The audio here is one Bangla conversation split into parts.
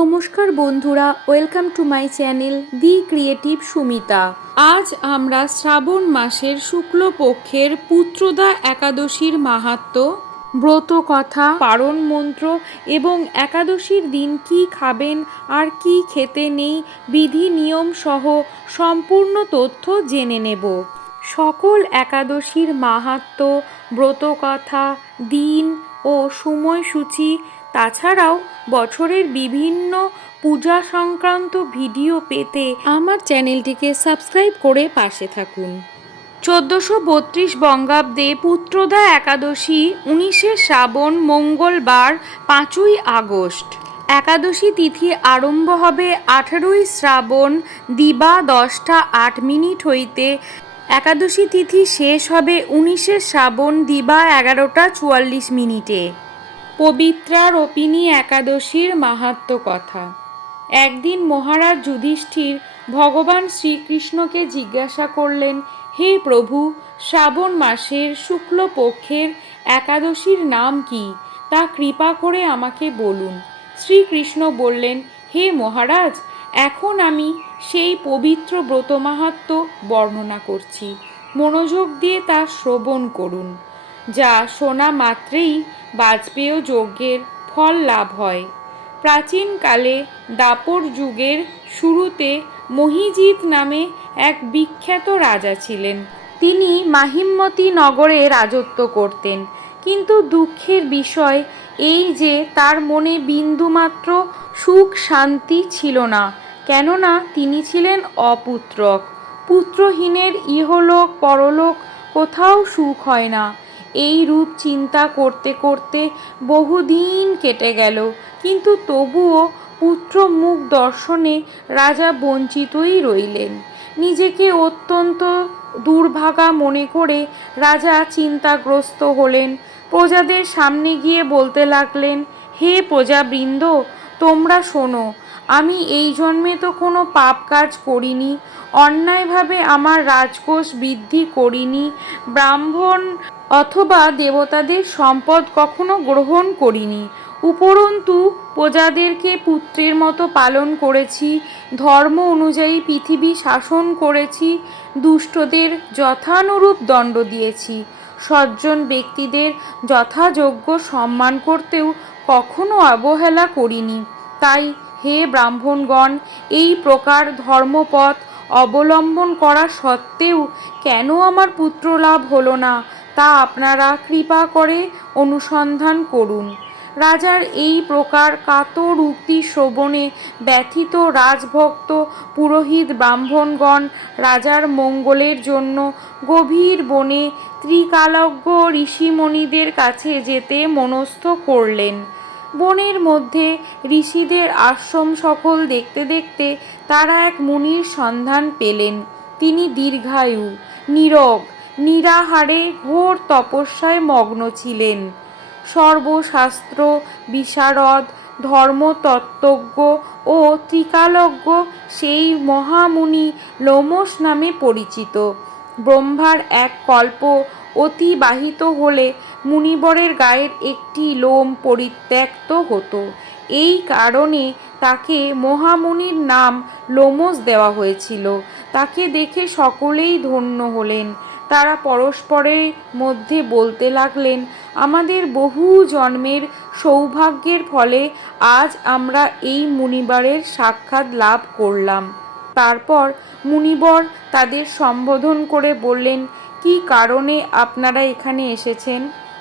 নমস্কার বন্ধুরা welcome to my channel the creative Sumita আজ আমরা শ্রাবণ মাসের শুক্লপক্ষের পুত্রদা একাদশীর মাহাত্ম্য ব্রত কথা পারণ মন্ত্র এবং একাদশীর দিন কি খাবেন আর কি খেতে নেই বিধি নিয়ম সহ সম্পূর্ণ তথ্য জেনে নেব। সকল একাদশীর মাহাত্ম্য ব্রতকথা, দিন ও সময়সূচি তাছাড়াও বছরের বিভিন্ন পূজা সংক্রান্ত ভিডিও পেতে আমার চ্যানেলটিকে সাবস্ক্রাইব করে পাশে থাকুন। চোদ্দোশো বত্রিশ বঙ্গাব্দে পুত্রদা একাদশী উনিশে শ্রাবণ মঙ্গলবার পাঁচই আগস্ট। একাদশী তিথি আরম্ভ হবে আঠেরোই শ্রাবণ দিবা দশটা আট মিনিট হইতে। একাদশী তিথি শেষ হবে উনিশে শ্রাবণ দিবা এগারোটা চুয়াল্লিশ মিনিটে। পবিত্রা রোপিণী একাদশীর মাহাত্ম্য কথা। একদিন মহারাজ যুধিষ্ঠির ভগবান শ্রীকৃষ্ণকে জিজ্ঞাসা করলেন, হে প্রভু, শ্রাবণ মাসের শুক্লপক্ষের একাদশীর নাম কি? তা কৃপা করে আমাকে বলুন। শ্রীকৃষ্ণ বললেন, হে মহারাজ, এখন আমি সেই পবিত্র ব্রত মাহাত্ম্য বর্ণনা করছি। মনোযোগ দিয়ে তা শ্রবণ করুন। যা শোনা মাত্রেই বাজপেয় যজ্ঞের ফল লাভ হয়। প্রাচীনকালে দাপর যুগের শুরুতে মহিজিৎ নামে এক বিখ্যাত রাজা ছিলেন। তিনি মাহিমতী নগরে রাজত্ব করতেন। কিন্তু দুঃখের বিষয় এই যে তার মনে বিন্দুমাত্র সুখ শান্তি ছিল না, কেননা তিনি ছিলেন অপুত্রক। পুত্রহীনের ইহলোক পরলোক কোথাও সুখ হয় না। এই রূপ চিন্তা করতে করতে বহুদিন কেটে গেল। কিন্তু তবুও পুত্র মুখ দর্শনে রাজা বঞ্চিতই রইলেন। নিজেকে অত্যন্ত দুর্ভাগা মনে করে রাজা চিন্তাগ্রস্ত হলেন। প্রজাদের সামনে গিয়ে বলতে লাগলেন, হে প্রজাবৃন্দ, তোমরা শোনো, আমি এই জন্মে তো কোনো পাপ কাজ করিনি, অন্যায়ভাবে আমার রাজকোষ বৃদ্ধি করিনি, ব্রাহ্মণ অথবা দেবতাদের সম্পদ কখনো গ্রহণ করিনি। উপরন্তু, প্রজাদেরকে পুত্রের মতো পালন করেছি, ধর্ম অনুযায়ী পৃথিবী শাসন করেছি, দুষ্টদের যথানুরূপ দণ্ড দিয়েছি। সজ্জন ব্যক্তিদের যথাযোগ্য সম্মান করতেও কখনো অবহেলা করিনি। তাই হে ব্রাহ্মণগণ, এই প্রকার ধর্মপথ অবলম্বন করা সত্ত্বেও কেন আমার পুত্র লাভ হলো না? তা আপনারা কৃপা করে অনুসন্ধান করুন। রাজার এই প্রকার কাতর উক্তি শ্রবণে ব্যথিত রাজভক্ত পুরোহিত ব্রাহ্মণগণ রাজার মঙ্গলের জন্য গভীর বনে ত্রিকালজ্ঞ ঋষিমণিদের কাছে যেতে মনস্থ করলেন। বনের মধ্যে ঋষিদের আশ্রম সকল দেখতে দেখতে তারা এক মুনির সন্ধান পেলেন। তিনি দীর্ঘায়ু, নীরব নিরাহারে ঘোর তপস্যায় মগ্ন ছিলেন। সর্বশাস্ত্র, বিশারদ, ধর্মতত্ত্বজ্ঞ ও ত্রিকালজ্ঞ সেই মহামুনি লোমস নামে পরিচিত। ব্রহ্মার এক কল্প অতিবাহিত হলে মুনিবরের গায়ের একটি লোম পরিত্যক্ত হতো। এই কারণে তাকে মহামুনির নাম লোমস দেওয়া হয়েছিল। তাকে দেখে সকলেই ধন্য হলেন। তারা পরস্পরের মধ্যে বলতে লাগলেন, আমাদের বহু জন্মের সৌভাগ্যের ফলে আজ আমরা এই মুনিবারের সাক্ষাৎ লাভ করলাম। তারপর মুনিবর তাদের সম্বোধন করে বললেন, কি কারণে আপনারা এখানে এসেছেন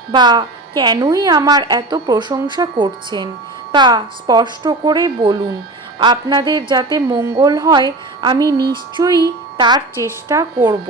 বা কেনই আমার এত প্রশংসা করছেন? তা স্পষ্ট করে বলুন। আপনাদের যাতে মঙ্গল হয়, আমি নিশ্চয়ই তার চেষ্টা করব।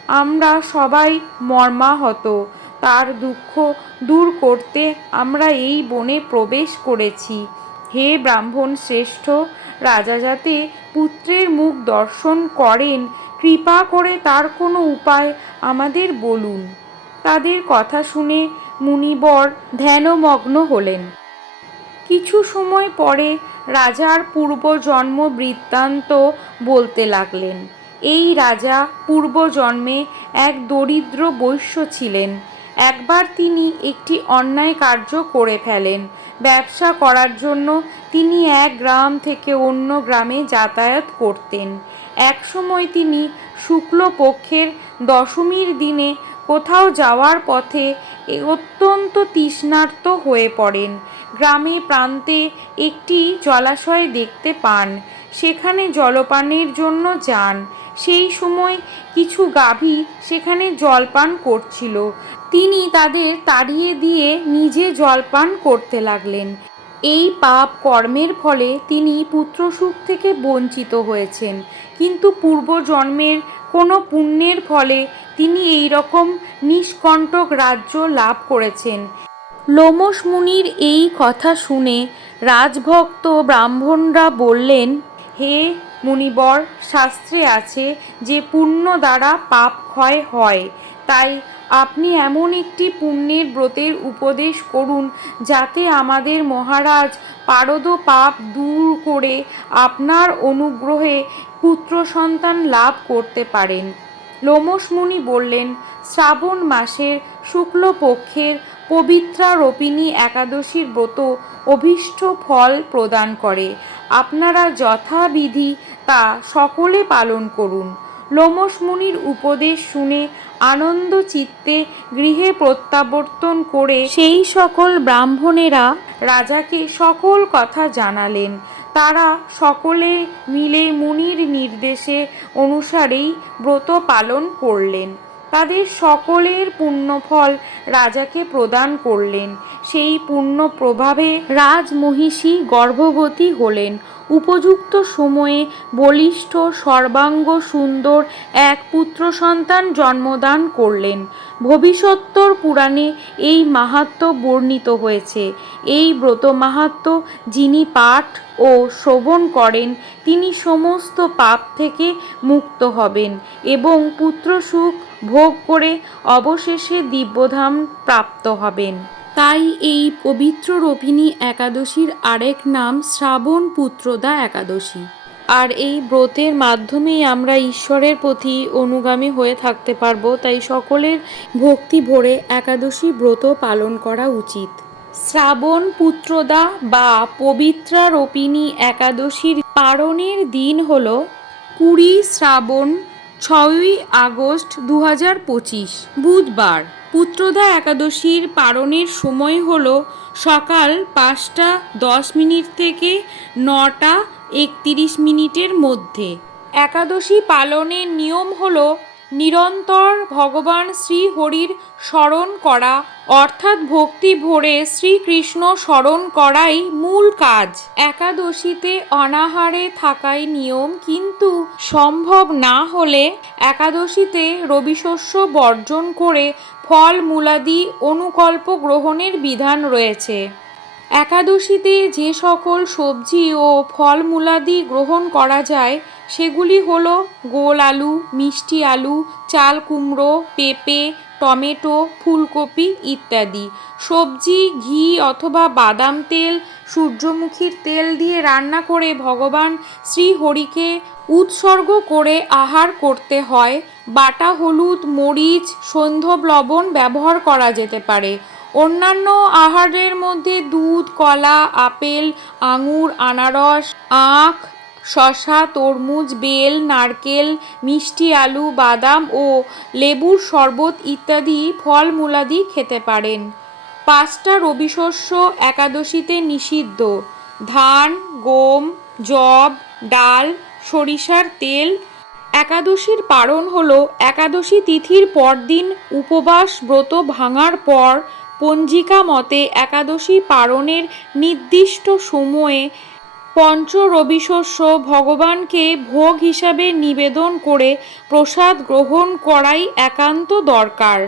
আমরা সবাই মর্মাহত। তার দুঃখ দূর করতে আমরা এই বনে প্রবেশ করেছি। হে ব্রাহ্মণ শ্রেষ্ঠ, রাজা যাতে পুত্রের মুখ দর্শন করেন, কৃপা করে তার কোনো উপায় আমাদের বলুন। তাদের কথা শুনে মুনিবর ধ্যানমগ্ন হলেন। কিছু সময় পরে রাজার পূর্বজন্ম বৃত্তান্ত বলতে লাগলেন এই রাজা পূর্বজন্মে এক দরিদ্র বৈশ্য ছিলেন। একবার তিনি একটি অন্যায় কার্য করে ফেলেন। ব্যবসা করার জন্য তিনি এক গ্রাম থেকে অন্য গ্রামে যাতায়াত করতেন। একসময় তিনি শুক্লপক্ষের দশমীর দিনে কোথাও যাওয়ার পথে অত্যন্ত তৃষ্ণার্ত হয়ে পড়েন। গ্রামে প্রান্তে একটি জলাশয় দেখতে পান। সেখানে জলপানের জন্য যান। সেই সময় কিছু গাভী সেখানে জলপান করছিল। তিনি তাদের তাড়িয়ে দিয়ে নিজে জলপান করতে লাগলেন। এই পাপ কর্মের ফলে তিনি পুত্রসুখ থেকে বঞ্চিত হয়েছেন। কিন্তু পূর্বজন্মের কোনো পুণ্যের ফলে তিনি এই রকম নিষ্কণ্টক রাজ্য লাভ করেছেন। লোমস মুনির এই কথা শুনে রাজভক্ত ব্রাহ্মণরা বললেন, হে মুনিবর শাস্ত্রে আছে যে পুণ্য দ্বারা পাপ ক্ষয় হয়। তাই আপনি এমন একটি পুণ্যের ব্রতের উপদেশ করুন, যাতে আমাদের মহারাজ পারদ পাপ দূর করে আপনার অনুগ্রহে পুত্র সন্তান লাভ করতে পারেন। লোমস মুনি বললেন, শ্রাবণ মাসের শুক্লপক্ষের পবিত্রারোপিণী একাদশীর ব্রত অভীষ্ট ফল প্রদান করে। আপনারা যথাবিধি তা সকলে পালন করুন। লোমস মুনির উপদেশ শুনে আনন্দ চিত্তে গৃহে প্রত্যাবর্তন করে সেই সকল ব্রাহ্মণেরা রাজাকে সকল কথা জানালেন। তারা সকলে মিলে মুনির নির্দেশে অনুসারেই ব্রত পালন করলেন। তাদের সকলের পুণ্যফল রাজাকে প্রদান করলেন। সেই পুণ্য প্রভাবে রাজমহিষী গর্ভবতী হলেন। উপযুক্ত সময়ে বলিষ্ঠ, সর্বাঙ্গ, সুন্দর এক পুত্র সন্তান জন্মদান করলেন। ভবিষ্যত্তর পুরাণে এই মাহাত্ম্য বর্ণিত হয়েছে। এই ব্রত মাহাত্ম্য যিনি পাঠ ও শ্রবণ করেন, তিনি সমস্ত পাপ থেকে মুক্ত হবেন এবং পুত্র সুখ ভোগ করে অবশেষে দিব্যধাম প্রাপ্ত হবেন। তাই এই পবিত্র রোপিণী একাদশীর আরেক নাম শ্রাবণ পুত্রদা একাদশী। আর এই ব্রতের মাধ্যমেই আমরা ঈশ্বরের প্রতি অনুগামী হয়ে থাকতে পারব, তাই সকলের ভক্তি ভরে একাদশী ব্রত পালন করা উচিত। শ্রাবণ পুত্রদা বা পবিত্রা রোপিণী একাদশীর পারণের দিন হল কুড়ি শ্রাবণ ছয়ই আগস্ট দু হাজার পঁচিশ, বুধবার। পুত্রদা একাদশীর পালনের সময় হল সকাল পাঁচটা দশ মিনিট থেকে নটা একত্রিশ মিনিটের মধ্যে। একাদশী পালনের নিয়ম হল নিরন্তর ভগবান শ্রী শ্রীহরির স্মরণ করা, অর্থাৎ ভক্তি ভরে শ্রীকৃষ্ণ স্মরণ করাই মূল কাজ। একাদশীতে অনাহারে থাকাই নিয়ম, কিন্তু সম্ভব না হলে একাদশীতে রবিশস্য বর্জন করে ফল মূলাদি অনুকল্প গ্রহণের বিধান রয়েছে। একাদশীতে যে সকল সবজি ও ফলমূলাদি গ্রহণ করা যায় সেগুলি হলো গোল আলু, মিষ্টি আলু, চাল কুমড়ো, পেঁপে, টমেটো, ফুলকপি ইত্যাদি। সবজি, ঘি অথবা বাদাম তেল, সূর্যমুখীর তেল দিয়ে রান্না করে ভগবান শ্রীহরিকে উৎসর্গ করে আহার করতে হয়। বাটা, হলুদ, মরিচ সন্ধব লবণ ব্যবহার করা যেতে পারে। অন্যান্য আহারের মধ্যে দুধ, কলা, আপেল, আঙুর, আনারস, আখ শশা তরমুজ, বেল, নারকেল, মিষ্টি আলু, বাদাম ও লেবুর শরবত ইত্যাদি ফলমূলাদি খেতে পারেন। পাঁচটা রবিশস্য একাদশীতে নিষিদ্ধ। ধান, গম জব ডাল, সরিষার তেল। একাদশীর পারণ হল একাদশী তিথির পরদিন উপবাস ব্রত ভাঙার পর পঞ্জিকা মতে একাদশী পারণের নির্দিষ্ট সময়ে পঞ্চ রবিশস্য ভগবানকে ভোগ হিসাবে নিবেদন করে প্রসাদ গ্রহণ করাই একান্ত দরকার।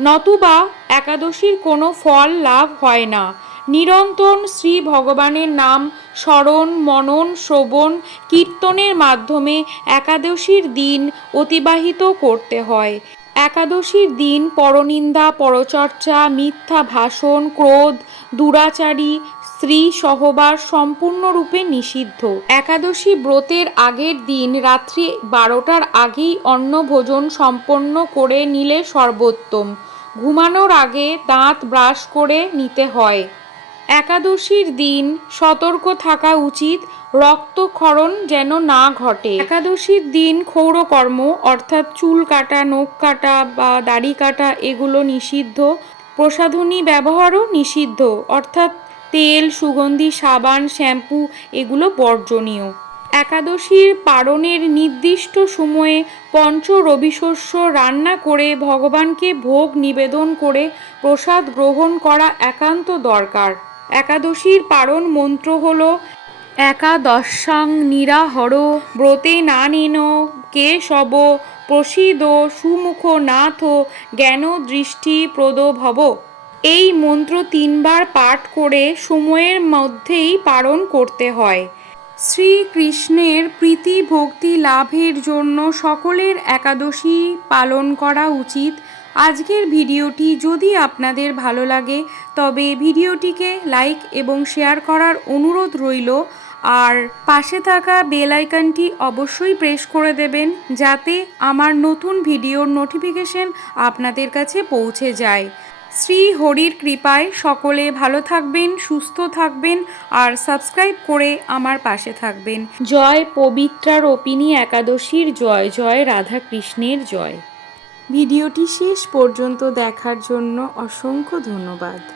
নতুবা একাদশীর কোনো ফল লাভ হয় না। নিরন্তর শ্রী ভগবানের নাম স্মরণ, মনন, শ্রবণ, কীর্তনের মাধ্যমে একাদশীর দিন অতিবাহিত করতে হয়। একাদশীর দিন পরনিন্দা, পরচর্চা, মিথ্যা ভাষণ, ক্রোধ, দুরাচারী স্ত্রী সহবাস সম্পূর্ণরূপে নিষিদ্ধ। একাদশী ব্রতের আগের দিন রাত্রি বারোটার আগেই অন্ন ভোজন সম্পন্ন করে নিলে সর্বোত্তম। ঘুমানোর আগে দাঁত ব্রাশ করে নিতে হয়। একাদশীর দিন সতর্ক থাকা উচিত, রক্তক্ষরণ যেন না ঘটে। একাদশীর দিন ক্ষৌরকর্ম, অর্থাৎ চুল কাটা, নখ কাটা বা দাড়ি কাটা, এগুলো নিষিদ্ধ। প্রসাধনী ব্যবহারও নিষিদ্ধ, অর্থাৎ তেল, সুগন্ধি, সাবান, শ্যাম্পু, এগুলো বর্জনীয়। একাদশীর পারণের নির্দিষ্ট সময়ে পঞ্চ রবিশস্য রান্না করে ভগবানকে ভোগ নিবেদন করে প্রসাদ গ্রহণ করা একান্ত দরকার। একাদশীর পারণ মন্ত্র হল, একাদশাং নিরাহর, ব্রতে না নেন কে সব প্রসিদ সুমুখ নাথ জ্ঞান দৃষ্টি প্রদ ভব এই মন্ত্র তিনবার পাঠ করে সময়ের মধ্যেই পালন করতে হয়। শ্রীকৃষ্ণের প্রীতি ভক্তি লাভের জন্য সকলের একাদশী পালন করা উচিত। আজকের ভিডিওটি যদি আপনাদের ভালো লাগে, তবে ভিডিওটিকে লাইক এবং শেয়ার করার অনুরোধ রইল। আর পাশে থাকা বেল আইকনটি অবশ্যই প্রেস করে দেবেন, যাতে আমার নতুন ভিডিওর নোটিফিকেশন আপনাদের কাছে পৌঁছে যায়। শ্রী হরির কৃপায় সকলে ভালো থাকবেন, সুস্থ থাকবেন আর সাবস্ক্রাইব করে আমার পাশে থাকবেন। জয় পবিত্রা রোপিণী একাদশীর জয় জয় রাধা কৃষ্ণের জয়। ভিডিওটি শেষ পর্যন্ত দেখার জন্য অসংখ্য ধন্যবাদ।